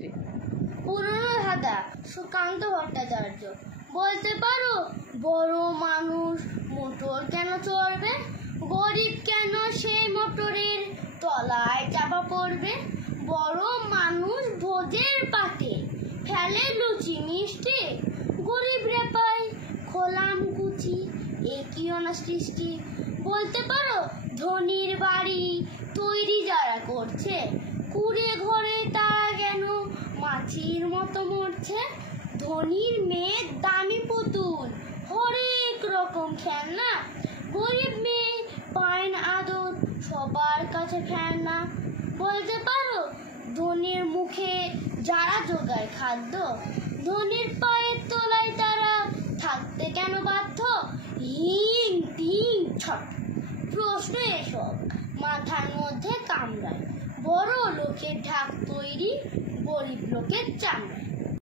নেত্রী? পুরনো ধাঁধা, সুকান্ত ভট্টাচার্য। বলতে পারো, বড় মানুষ মোটর কেন চড়বে? গরিব কেন সেই মোটরের তলায় চাপা পড়বে? বড় মানুষ ভোজের পাতে ফেলে লুচি মিষ্টি, গরিবরা পায় খোলাম কুচি, এ কি অনাসৃষ্টি। বলতে পারো, ধনির বাড়ি তৈরি যারা করছে, কুড়ে ঘরে তারা কেন মাছির মতো মরছে? ধনির মেয়ে দামি পুতুল, হরেক রকম খেলনা, গরিব মেয়ে পায় না আদর, সবার কাছে ফেলনা। বলতে পারো, ধনির মুখে যারা জোগায় খাদ্য, ধনির পায়ের তলায় তারা থাকতে কেন বাধ্য? হিং তিং ছট প্রশ্ন এসব মাথার মধ্যে কামড়ায়, বড় লোকের ঢাক তৈরি, গরিব লোকের চামড়ায়।